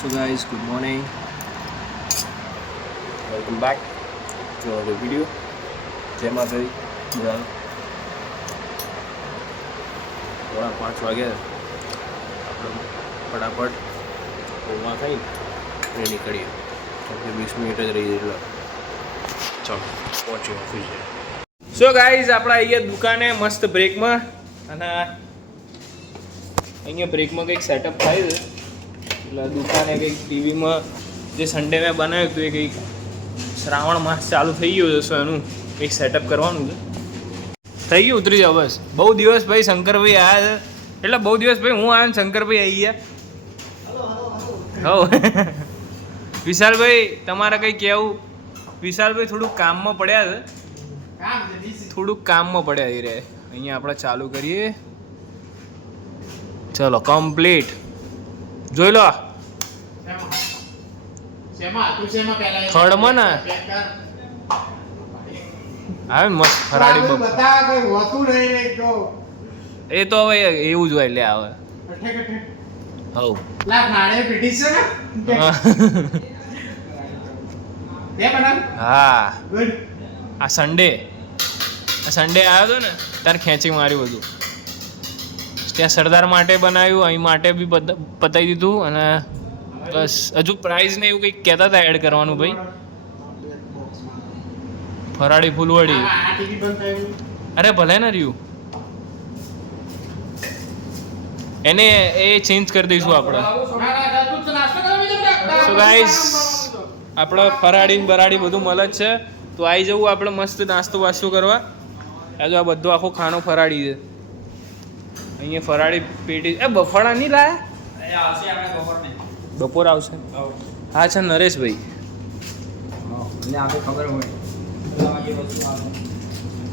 So guys, good morning. Welcome back to another video. જય માતાજી બધા. 5:30 વાગ્યા આપણે ફટાફટ ઓમાં ખાઈને અને નીકળીએ. આપણે 20 મિનિટ જ રહી એટલે ચાલો પહોંચી ઓફિસે. સો ગાઈઝ આપણે અહીંયા દુકાને મસ્ત બ્રેકમાં અને અહીંયા બ્રેકમાં કંઈક સેટઅપ થાય છે એટલે દુકાને કંઈક ટીવીમાં જે સન્ડે મેં બનાવ્યું હતું એ કંઈક શ્રાવણ માસ ચાલુ થઈ ગયો છે એનું કંઈક સેટઅપ કરવાનું છે. થઈ ગયું ઉતરી જાવ બસ. બહુ દિવસ ભાઈ શંકરભાઈ આવ્યા છે એટલે બહુ દિવસ ભાઈ હું આવ્યો શંકરભાઈ આવી ગયા. હો વિશાલભાઈ તમારે કંઈ કહેવું? વિશાલભાઈ થોડુંક કામમાં પડ્યા છે, થોડુંક કામમાં પડ્યા એ રહે. અહીંયા આપણે ચાલુ કરીએ. ચલો કમ્પ્લીટ જોઈ લો. થર્ડમાં ને આવે મસ્ત ફરાડી એ તો હવે એવું જ હોય લે આવે. હવ હા આ સન્ડે આવ્યો હતો ને તાર ખેંચી માર્યું બધું. ત્યાં સરદાર માટે બનાવ્યું, અહીં માટે બી પતાવી દીધું અને બસ હજુ પ્રાઇઝ ને એવું કંઈક કહેતા હતા એડ કરવાનું ભાઈ. ફરાળી ફૂલવડી અરે ભલે ને રહ્યું એને એ ચેન્જ કરી દઈશું આપણે. સો ગાઈસ આપણે ફરાળી બરાડી બધું મળે જ છે તો આવી જવું આપણે મસ્ત નાસ્તો વાસ્તો કરવા. આજે આ બધો આખો ખાનો ફરાળી છે. અહીંયા ફરાળી પેટી એ બફાડા નહીં લાયા? બપોર આવશે. હા છે નરેશભાઈ.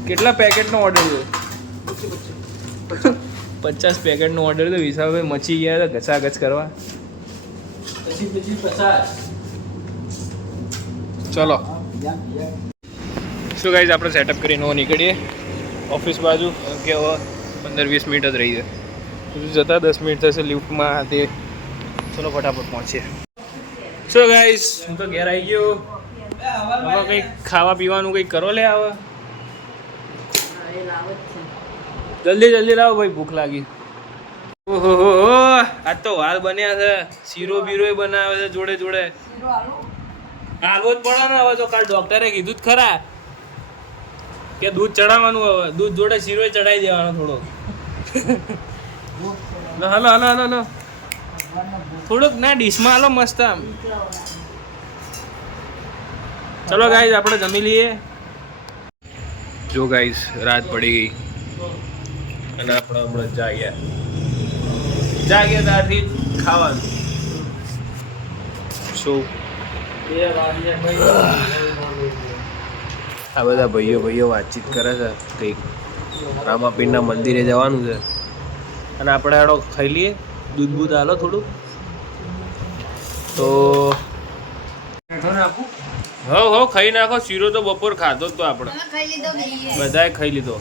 કેટલા પેકેટનો ઓર્ડર છે? 50 પેકેટનો ઓર્ડર તો વિશાલભાઈ મચી ગયા હતા ઘસાઘસ કરવા. ચલો શું ગાઈઝ આપણે સેટઅપ કરીને નીકળીએ ઓફિસ બાજુ કે 15-20 મિનિટ જ રહી છે જતા. 10 મિનિટ થશે લિફ્ટમાં તે. ચલો ફટાફટ પહોંચીએ. સો ગાઈઝ હું તો ઘેર આવી ગયો. હવે કંઈક ખાવા પીવાનું કંઈક કરો લે. આવે જલ્દી લાવો ભાઈ ભૂખ લાગી. ઓહો આજ તો વાલ બન્યા છે. શીરો બીરો બનાવે છે જોડે જોડે. હાલવો જ પડે ને હવે તો. કાલ ડોક્ટરે કીધું જ ખરા કે દૂધ ચડાવવાનું. હવે દૂધ જોડે શીરો ચડાવી દેવાનો થોડો. હલો થોડુંક ના ડીશમાં હાલો મસ્ત આમ. ચલો ગાઈઝ આપણે જમી લઈએ. જો ગાઈઝ રાત પડી ગઈ અને આપણે હમણાં જાગ્યા ત્યારથી ખાવાનું. શું આ બધા ભાઈઓ વાતચીત કરે છે કંઈક રામાપીરના મંદિરે જવાનું છે અને આપણે આડો ખાઈ લઈએ. દૂધ બૂધ હાલો થોડું તો હવ ખાઈ નાખો. શીરો તો બપોર ખાધો જ તો આપણે બધાએ ખાઈ લીધો.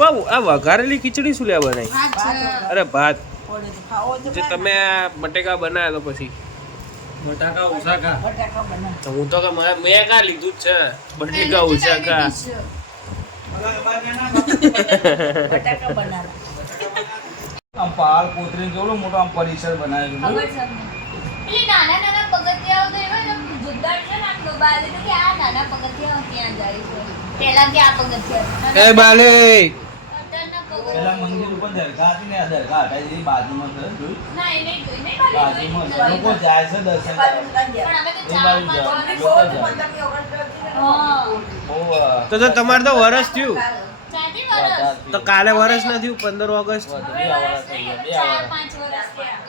આ વઘારેલી ખીચડી શું લે બનાવી? અરે ભાત જે તમે આ બટેકા બનાવ્યા તો પછી બટાકા ઓછા ખા. હું તો મેં કા લીધું જ છે બટેકા ઓછા ખા. આમ પહાડ કોતરી કેવડો મોટો આમ પરિસર બનાવેલું. નાના પગથિયાઓ તો એવા જોરદાર છે ને. આમ બાલે તો કે આ નાના પગથિયાઓ ત્યાં જાય છે. પેલા કે આ પગથિયા એ બાલે પેલા મંદિર ઉપર દરગાહ હતી ને, આ દરગાહ હટાવી બાજુમાં છે જોઈ. ના એ નહીં જોઈ નહીં બાજુમાં છે. લોકો જાય છે દર્શન કરવા. તો તમારે તો વરસ થયું તો કાલે વરસ ના થયું 15 ઓગસ્ટ. 4-5 વર્ષ થયા.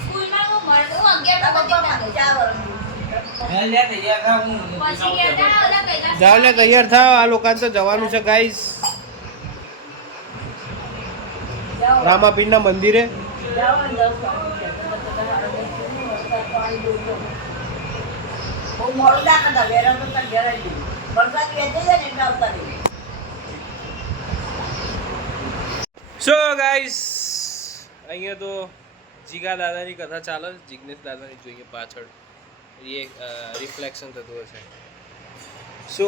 સ્કૂલમાં હું મળતો 11 જાવ લે તૈયાર થાવ. આ લોકોને તો જવાનું છે ગાઈસ રામાપીરના મંદિરે. સો ગાઈસ અહીંયા તો જીગા દાદાની કથા ચાલે છે, જિગ્નેશ દાદાની જોઈએ પાછળ એ રિફ્લેક્શન થતું હશે. સો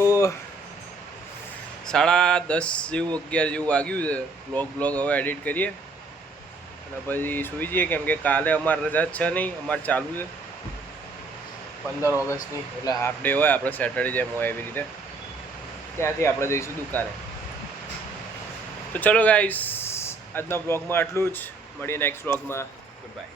10:30 જેવું 11 જેવું વાગ્યું છે. બ્લોગ હવે એડિટ કરીએ અને પછી સૂઈ જઈએ, કેમ કે કાલે અમારે રજા જ છે નહીં, અમારે ચાલુ છે 15 ઓગસ્ટની, એટલે હાફ ડે હોય આપણે સેટરડે જેમ હોય એવી રીતે. ત્યાંથી આપણે જઈશું દુકાને. તો ચલો ગાઈસ, આજના બ્લોગમાં આટલું જ. મળીએ નેક્સ્ટ બ્લોગમાં. Good bye.